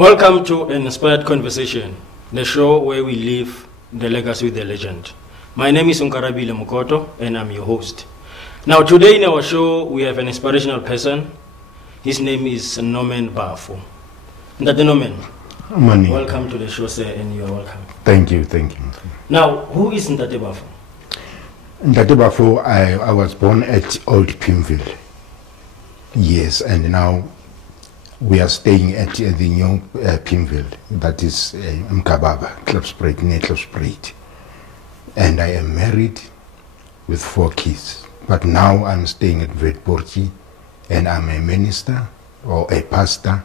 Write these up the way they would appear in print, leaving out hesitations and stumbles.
Welcome to an Inspired Conversation, the show where we live the legacy with the legend. My name is Onkarabile Mokoto and I'm your host. Now today in our show we have an inspirational person. His name is Norman Bafo. Ndate Norman, welcome to the show, sir, and you are welcome. Thank you, thank you. Now, who is Ndate Bafo? Ndate Bafo, I was born at Old Pimville. Yes, and now we are staying at the new Pimville, that is Mkababa, Klipspruit, near Klipspruit. And I am married with 4 kids. But now I'm staying at Vetporti, and I'm a minister or a pastor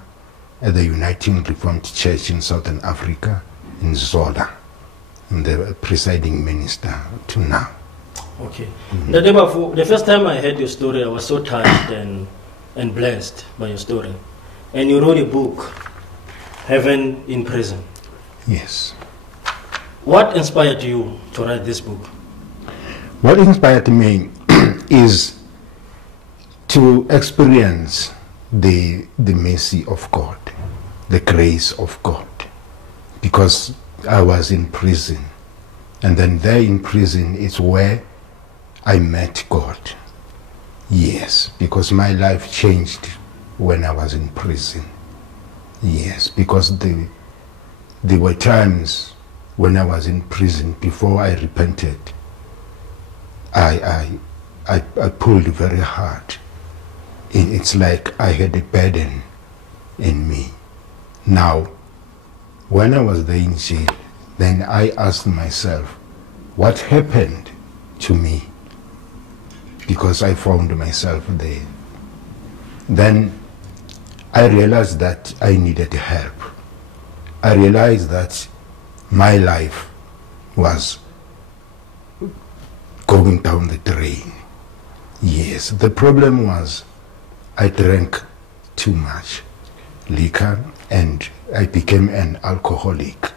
at the Uniting Reformed Church in Southern Africa, in Zola. I'm the presiding minister to now. Okay. Ndate Bafo, the first time I heard your story, I was so touched and blessed by your story. And you wrote a book, Heaven in Prison. Yes. What inspired you to write this book? What inspired me is to experience the mercy of God, the grace of God. Because I was in prison. And then there in prison is where I met God. Yes, because my life changed when I was in prison. Yes, because there were times when I was in prison before I repented. I pulled very hard. It's like I had a burden in me. Now, when I was there in jail, then I asked myself, what happened to me? Because I found myself there. Then I realized that I needed help. I realized that my life was going down the drain. Yes, the problem was I drank too much liquor and I became an alcoholic.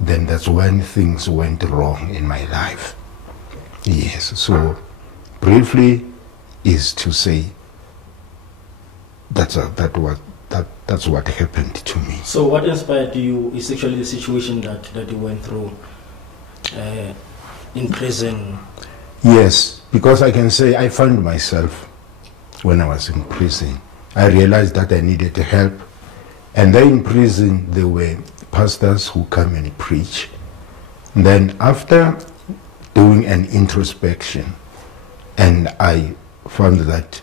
Then that's when things went wrong in my life. Yes, so briefly is to say that's what happened to me. So what inspired you is actually the situation that you went through in prison. Yes, because I can say I found myself when I was in prison. I realized that I needed help. And then in prison there were pastors who come and preach. And then after doing an introspection, and I found that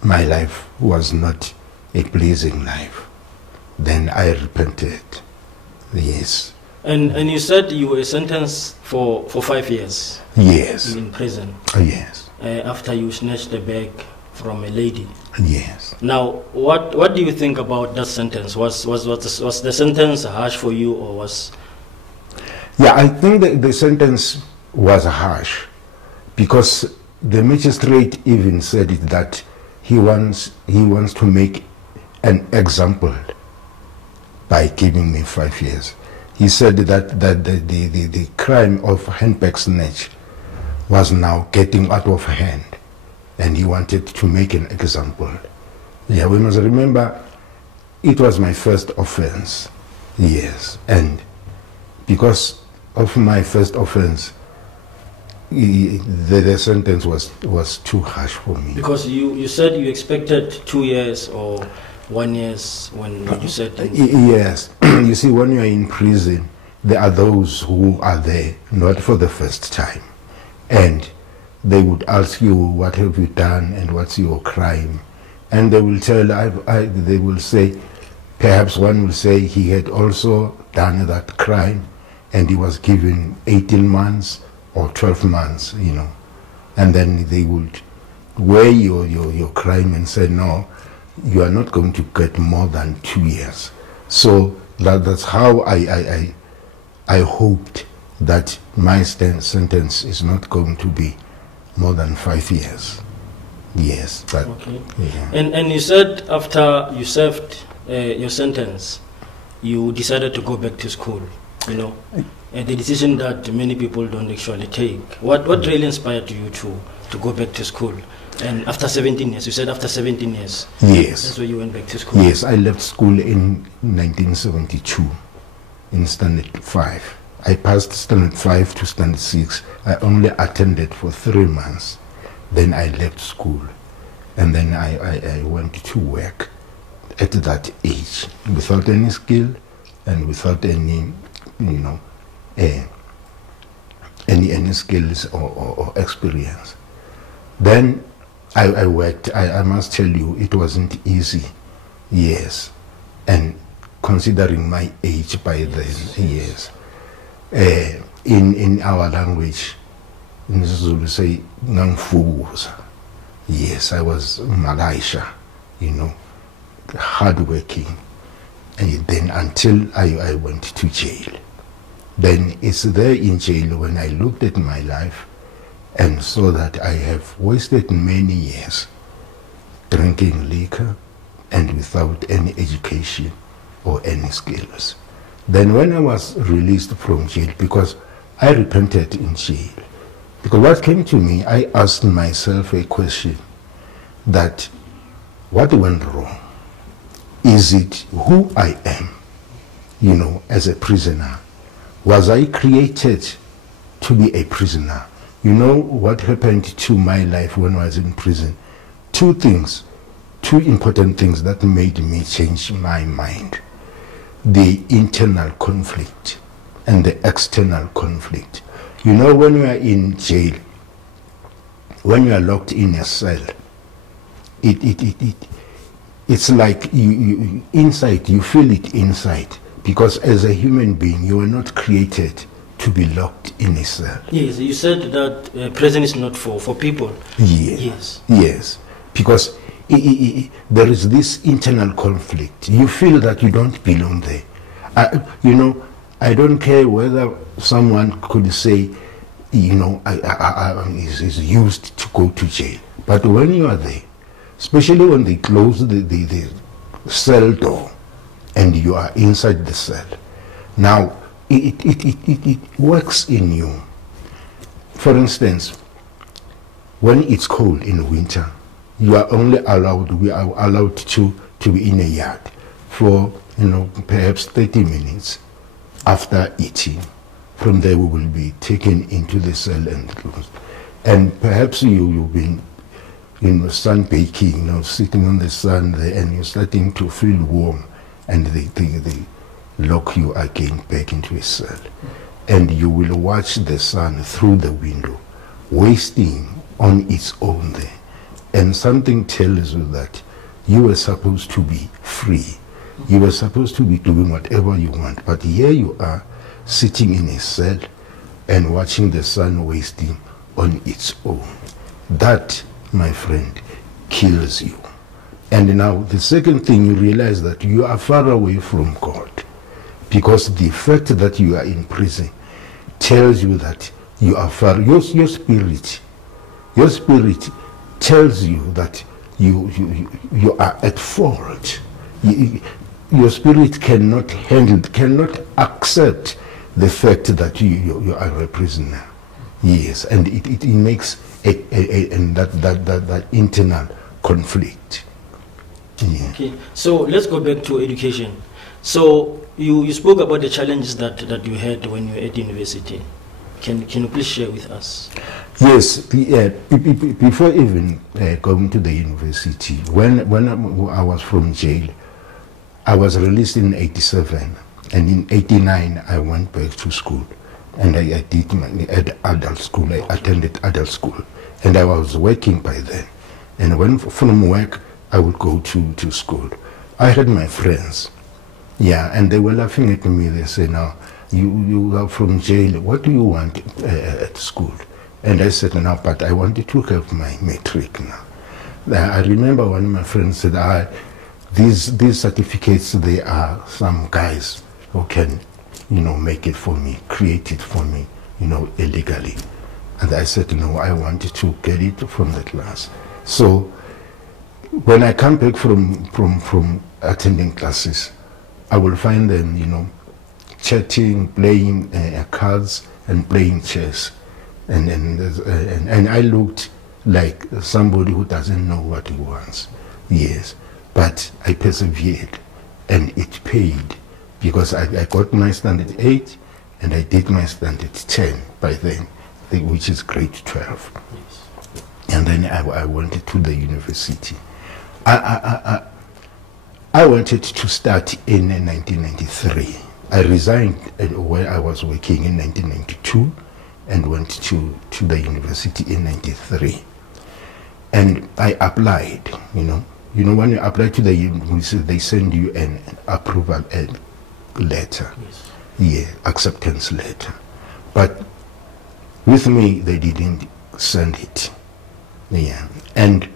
my life was not a pleasing life, then I repented. Yes. And you said you were sentenced for 5 years. Yes. In prison. Yes. After you snatched the bag from a lady. Yes. Now, what do you think about that sentence? Was the sentence harsh for you, or was? Yeah, I think that the sentence was harsh, because the magistrate even said it that he wants to make an example by giving me 5 years. He said that the crime of handbag snatch was now getting out of hand, and he wanted to make an example. Yeah, we must remember it was my first offense. Yes, and because of my first offense, the sentence was too harsh for me. Because you said you expected 2 years or 1 year when you said... Yes. You see, when you are in prison, there are those who are there not for the first time. And they would ask you, what have you done and what's your crime? And they will tell, they will say, perhaps one will say he had also done that crime and he was given 18 months or 12 months, you know. And then they would weigh your crime and say, no, you are not going to get more than 2 years. So that's how I hoped that my sentence is not going to be more than 5 years. Yes, but okay. Yeah. And you said after you served your sentence, you decided to go back to school, you know, and the decision that many people don't actually take. What really inspired you to go back to school? And after 17 years, you said after 17 years. Yes. That's where you went back to school. Yes, I left school in 1972 in Standard 5. I passed Standard 5 to Standard 6. I only attended for 3 months. Then I left school. And then I went to work at that age without any skill and without any, any skills or experience. Then I worked. I must tell you, it wasn't easy. Yes. And considering my age by then, yes. In our language, in Zulu say, Nangfuza. Yes, I was Malaysia, hardworking. And then until I went to jail. Then it's there in jail when I looked at my life and saw that I have wasted many years drinking liquor and without any education or any skills. Then when I was released from jail, because I repented in jail, because what came to me, I asked myself a question that what went wrong? Is it who I am, as a prisoner? Was I created to be a prisoner? You know what happened to my life when I was in prison? 2 things, 2 important things that made me change my mind. The internal conflict and the external conflict. When you are in jail, when you are locked in a cell, it's like you inside, you feel it inside, because as a human being, you are not created to be locked in a cell. Yes, you said that prison is not for people. Yes. Yes, because there is this internal conflict. You feel that you don't belong there. I don't care whether someone could say, is used to go to jail. But when you are there, especially when they close the cell door and you are inside the cell, now it works in you. For instance, when it's cold in winter, we are allowed to be in a yard for perhaps 30 minutes after eating. From there we will be taken into the cell and closed. And perhaps you've been sunbaking, sitting on the sun there, and you're starting to feel warm, and they lock you again back into a cell. And you will watch the sun through the window, wasting on its own there. And something tells you that you were supposed to be free. You were supposed to be doing whatever you want. But here you are, sitting in a cell and watching the sun wasting on its own. That, my friend, kills you. And now the second thing, you realize that you are far away from God, because the fact that you are in prison tells you that you are far. Your spirit tells you that you are at fault. Your spirit cannot handle, cannot accept the fact that you are a prisoner. Yes, and it makes that internal conflict. Yeah. Okay, so let's go back to education. So you spoke about the challenges that you had when you were at university. Can you please share with us? Yes, before even going to the university, when I was from jail, I was released in 87, and in 89 I went back to school, and I did my adult school. I attended adult school, and I was working by then. And when from work I would go to school. I had my friends, yeah, and they were laughing at me. They say, "Now you are from jail. What do you want at school?" And I said, "No, but I wanted to have my matric now." I remember one of my friends said, these certificates, they are some guys who can, make it for me, create it for me, illegally. And I said, no, I wanted to get it from the class. So when I come back from attending classes, I will find them, chatting, playing cards and playing chess. And I looked like somebody who doesn't know what he wants. Yes, but I persevered, and it paid, because I got my standard 8, and I did my standard 10 by then, which is grade 12. Yes. And then I went to the university. I wanted to start in 1993. I resigned where I was working in 1992 and went to the university in 93. And I applied, you know, when you apply to the university, they send you an approval letter, Yes. yeah, acceptance letter. But with me, they didn't send it. Yeah. And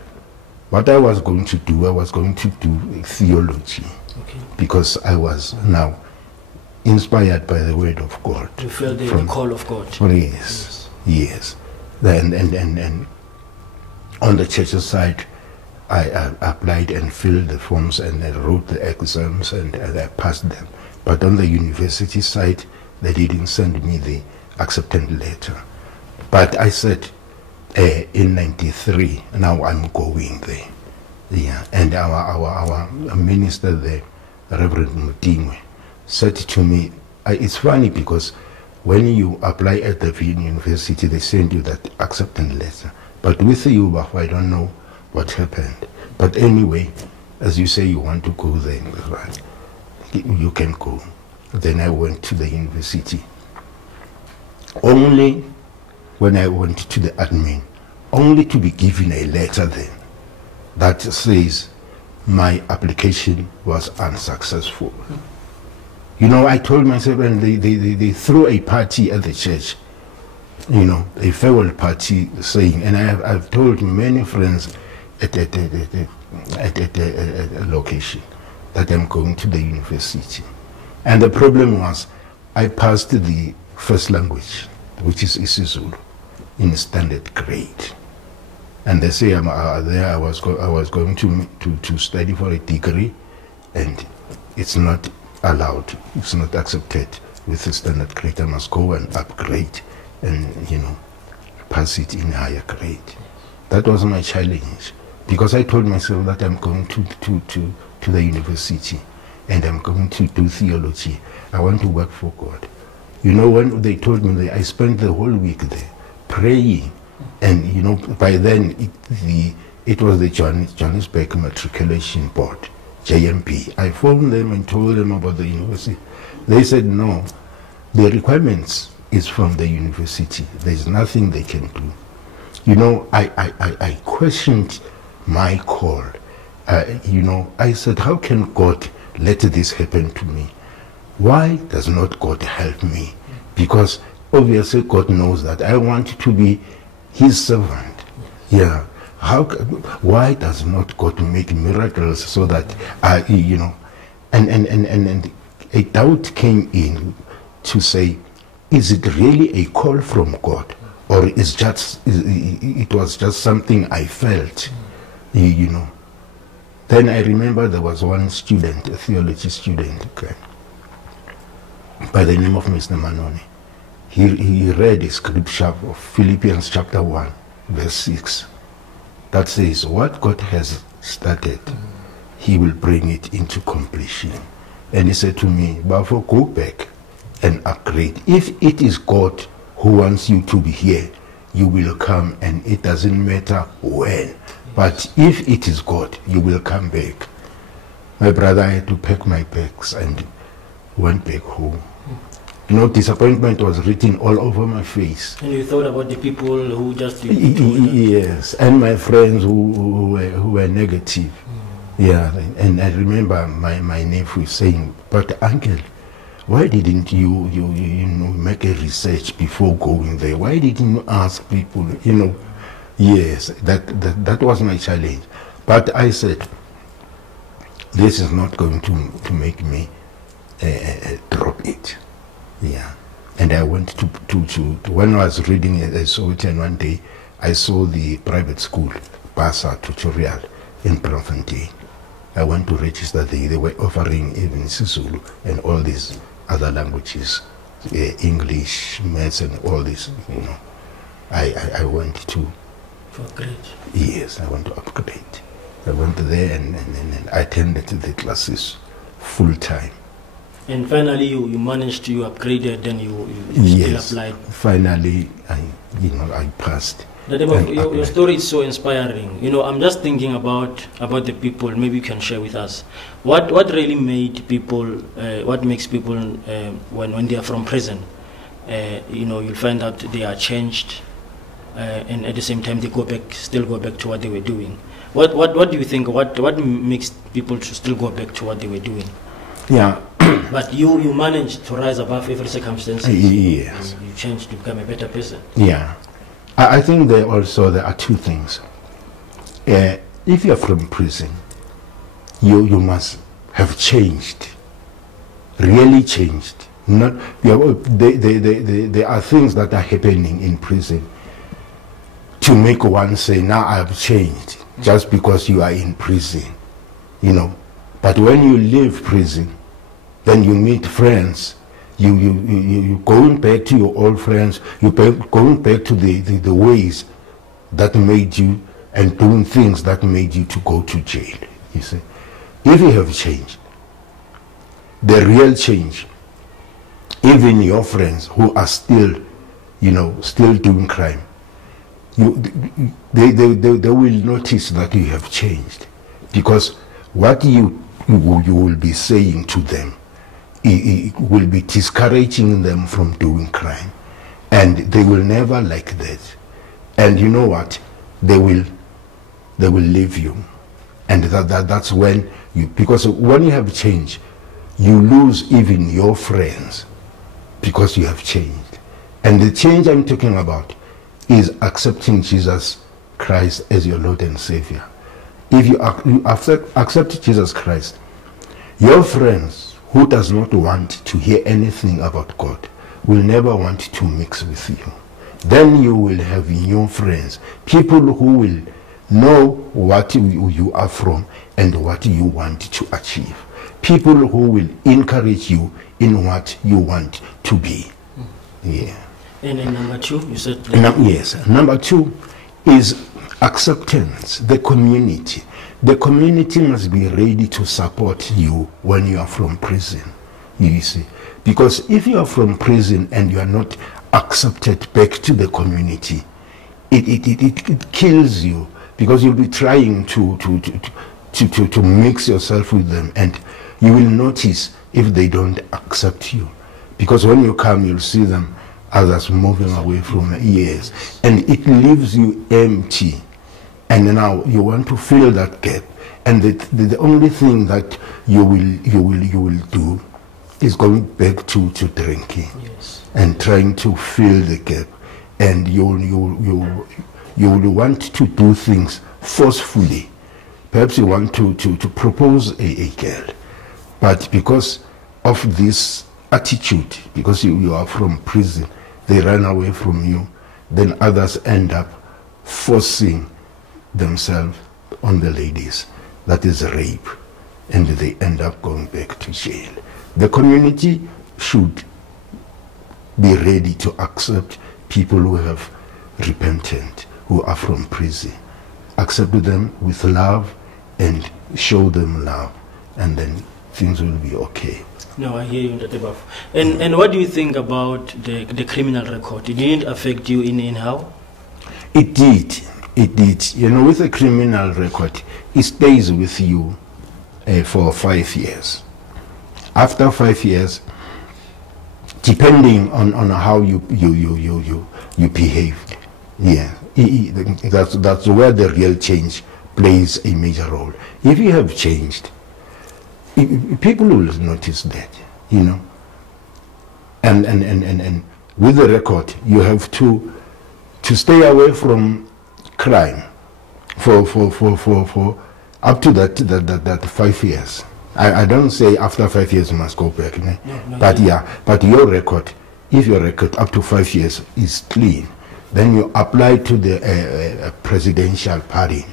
what I was going to do, I was going to do theology, Okay. because I was now inspired by the word of God. You felt the call of God. Yes, yes. And on the church's side, I applied and filled the forms, and I wrote the exams, and I passed them. But on the university side, they didn't send me the acceptance letter. But I said, in 93, now I'm going there. Yeah. And our minister there, Reverend Mutingwe, said to me, it's funny because when you apply at the university, they send you that acceptance letter. But with you, Bafo, I don't know what happened. But anyway, as you say, you want to go there, right? You can go. Then I went to the university. Only when I went to the admin, only to be given a letter then that says my application was unsuccessful. You know, I told myself, and they threw a party at the church, you know, a farewell party, saying, and I've told many friends at a location that I'm going to the university. And the problem was, I passed the first language, which is isiZulu, in standard grade. And they say I was going to study for a degree, and it's not allowed, it's not accepted with the standard grade. I must go and upgrade and, you know, pass it in higher grade. That was my challenge, because I told myself that I'm going to the university and I'm going to do theology. I want to work for God. You know, when they told me that, I spent the whole week there praying. And, you know, by then it was the Johannesburg Matriculation Board, JMB. I phoned them and told them about the university. They said, no, the requirements is from the university. There's nothing they can do. You know, I questioned my call. You know, I said, how can God let this happen to me? Why does not God help me? Because obviously God knows that I want to be His servant. Yeah. Why does not God make miracles so that you know, and a doubt came in to say, is it really a call from God, or it was just something I felt, you know? Then I remember there was one student, a theology student, okay, by the name of Mr. Manoni. He read a scripture of Philippians chapter 1, verse 6, that says, what God has started, He will bring it into completion. And he said to me, Bafo, go back and upgrade. If it is God who wants you to be here, you will come, and it doesn't matter when. But if it is God, you will come back. My brother, I had to pack my bags and went back home. You know, disappointment was written all over my face. And you thought about the people who just... Yes, and my friends who were negative. Yeah, and I remember my nephew saying, but uncle, why didn't you know, make a research before going there? Why didn't you ask people, you know? Yes, that was my challenge. But I said, this is not going to make me drop it. Yeah, and I went to when I was reading a Sowetan one day, I saw the private school, Basa tutorial in Bloemfontein. I went to register there. They were offering even isiZulu and all these other languages, English, maths, and all this. You know, I went to To upgrade. Yes, I want to upgrade. I went there and I attended the classes full time. And finally, you managed to upgrade it, then you Yes, still applied. finally, I passed. Your story is so inspiring. I'm just thinking about the people. Maybe you can share with us what really made people, what makes people when they are from prison. You'll find out they are changed, and at the same time they still go back to what they were doing. What do you think? What makes people to still go back to what they were doing? Yeah. But you managed to rise above every circumstance. Yes. You changed to become a better person. Yeah. I think there are two things. If you are from prison, you must have changed, really changed. There are things that are happening in prison to make one say, now I have changed, just because you are in prison, But when you leave prison, then you meet friends. You going back to your old friends. You going back to the ways that made you, and doing things that made you to go to jail. You see, if you have changed, the real change, even your friends who are still, still doing crime, they will notice that you have changed, because what you will be saying to them, it will be discouraging them from doing crime, and they will never like that. And you know what? They will leave you, and that's when because when you have changed, you lose even your friends, because you have changed. And the change I'm talking about is accepting Jesus Christ as your Lord and Savior. If you accept Jesus Christ, your friends who does not want to hear anything about God will never want to mix with you. Then you will have new friends, people who will know what you are from and what you want to achieve, people who will encourage you in what you want to be. Yeah. And then number two, you said? Yes. Number two is acceptance, the community. The community must be ready to support you when you are from prison, you see. Because if you are from prison and you are not accepted back to the community, it kills you, because you'll be trying to mix yourself with them, and you will notice if they don't accept you. Because when you come, you'll see them, others moving away from years, and it leaves you empty. And now you want to fill that gap, and the only thing that you will do is going back to drinking, yes, and trying to fill the gap, and you will want to do things forcefully. Perhaps you want to propose a girl, but because of this attitude, because you are from prison, they run away from you, then others end up forcing themselves on the ladies. That is rape, and they end up going back to jail. The community should be ready to accept people who have repented, who are from prison. Accept them with love and show them love, and then things will be okay. No, I hear you, Dr. Bafo. And what do you think about the criminal record? It didn't affect you in how? It did. It did. With a criminal record, it stays with you for 5 years. After 5 years, depending on how you behaved, yeah, that's where the real change plays a major role. If you have changed, people will notice that, and with the record, you have to stay away from crime for up to that 5 years. I don't say after 5 years you must go back, no, but yeah, but your record, if your record up to 5 years is clean, then you apply to the presidential pardon.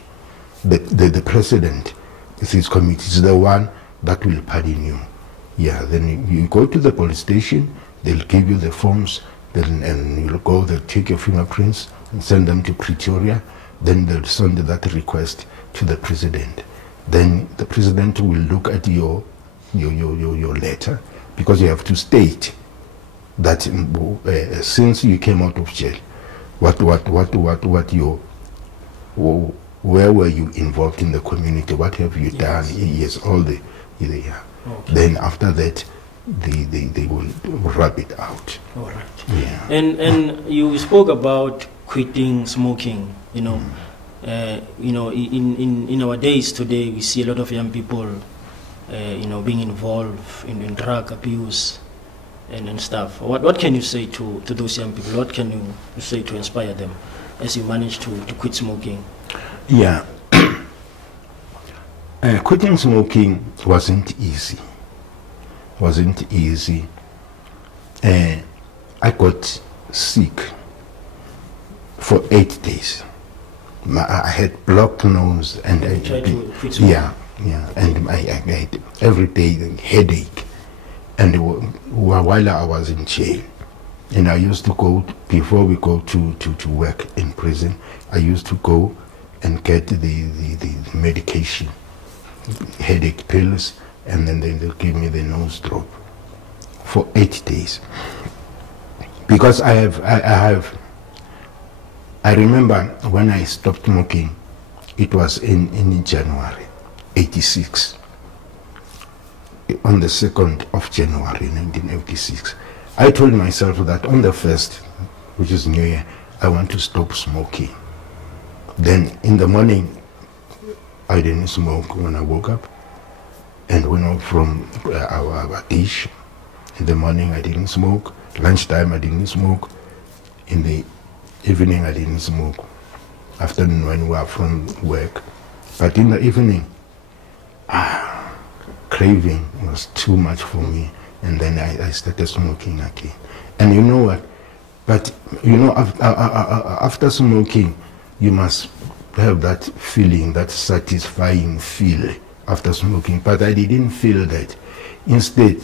The president, his committee is the one that will pardon you. Yeah, then you go to the police station, they'll give you the forms, and you'll go, they'll take your fingerprints and send them to Pretoria. then they'll send that request to the president. Then the president will look at your letter, because you have to state that since you came out of jail, where were you involved in the community? What have you done? Yes, all the yeah. Okay. Then after that, they will rub it out. All right. Yeah. And you spoke about quitting smoking. You know, in our days today, we see a lot of young people, being involved in drug abuse and stuff. What can you say to those young people? What can you say to inspire them as you manage to quit smoking? Yeah. Quitting smoking wasn't easy. I got sick for 8 days. I had blocked nose and and I had every day headache. And while I was in jail, and I used to go, before we go to work in prison, I used to go and get the medication, headache pills, and then they'll give me the nose drop for 8 days. Because I remember when I stopped smoking, it was in January 86. On the 2nd of January 1986. I told myself that on the 1st, which is New Year, I want to stop smoking. Then in the morning, I didn't smoke when I woke up. And went out from our dish. In the morning, I didn't smoke. Lunchtime, I didn't smoke. In the evening, I didn't smoke. Afternoon, when we were from work. But in the evening, craving was too much for me. And then I started smoking again. And you know what? But, after smoking, you must have that feeling, that satisfying feeling after smoking. But I didn't feel that. Instead,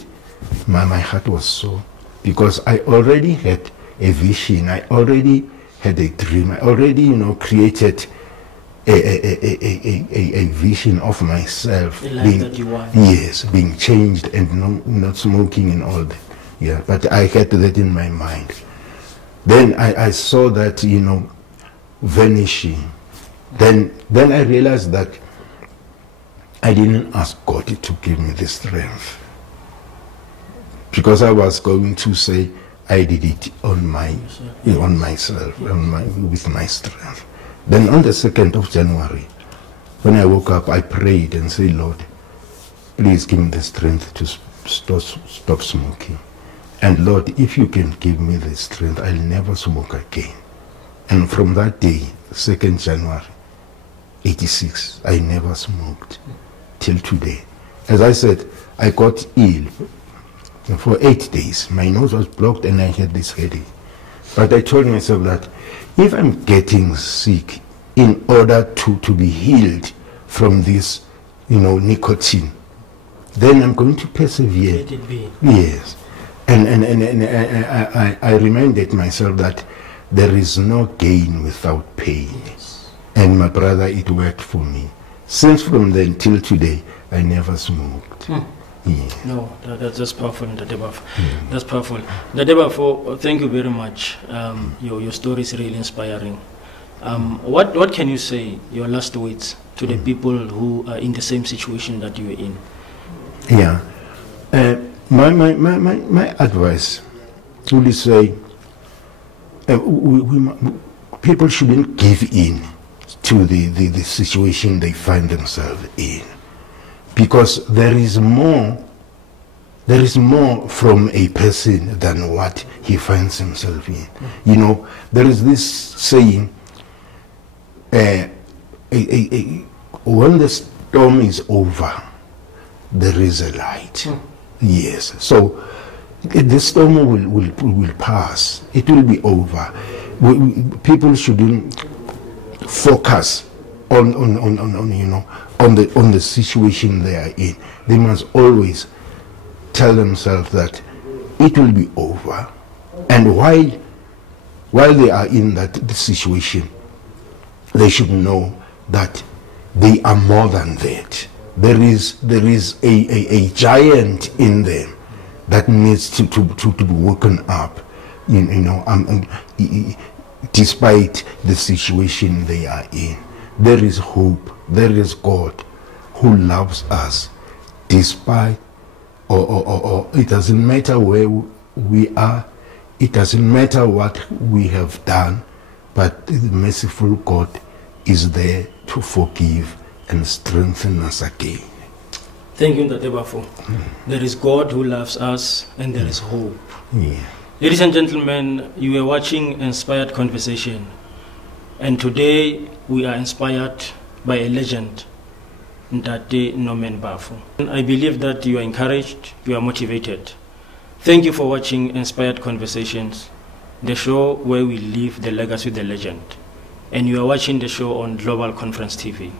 my heart was sore, because I already had a vision. I already had a dream. I already, created a vision of myself being changed and not smoking and all that. Yeah, but I had that in my mind. Then I saw that, vanishing. Then I realized that I didn't ask God to give me the strength, because I was going to say I did it on myself, with my strength. Then on the 2nd of January, when I woke up, I prayed and said, Lord, please give me the strength to stop smoking. And Lord, if you can give me the strength, I'll never smoke again. And from that day, 2nd January, 86, I never smoked till today. As I said, I got ill for 8 days. My nose was blocked and I had this headache. But I told myself that if I'm getting sick, in order to be healed from this, nicotine, then I'm going to persevere. Let it be. Yes. And I reminded myself that there is no gain without pain. Yes. And my brother, it worked for me. Since from then till today, I never smoked. Yeah. No, that's powerful, Ndade Bafo. That's powerful. Ndade Bafo, thank you very much. Your story is really inspiring. What can you say, your last words, to the people who are in the same situation that you are in? Yeah. My advice would say, people shouldn't give in to the situation they find themselves in. Because there is more from a person than what he finds himself in. There is this saying, when the storm is over, there is a light. Yes. So the storm will pass. It will be over. People shouldn't focus on the situation they are in. They must always tell themselves that it will be over, and while they are in that situation, they should know that they are more than that. There is a giant in them that needs to be woken up, despite the situation they are in. There is hope. There is God who loves us despite, or it doesn't matter where we are, it doesn't matter what we have done, but the merciful God is there to forgive and strengthen us again. Thank you, Ntate Bafo. There is God who loves us, and there is hope. Yeah. Ladies and gentlemen, you are watching Inspired Conversation, and today we are inspired by a legend, Ntate Norman Bafo. I believe that you are encouraged, you are motivated. Thank you for watching Inspired Conversations, the show where we live the legacy of the legend. And you are watching the show on Global Conference TV.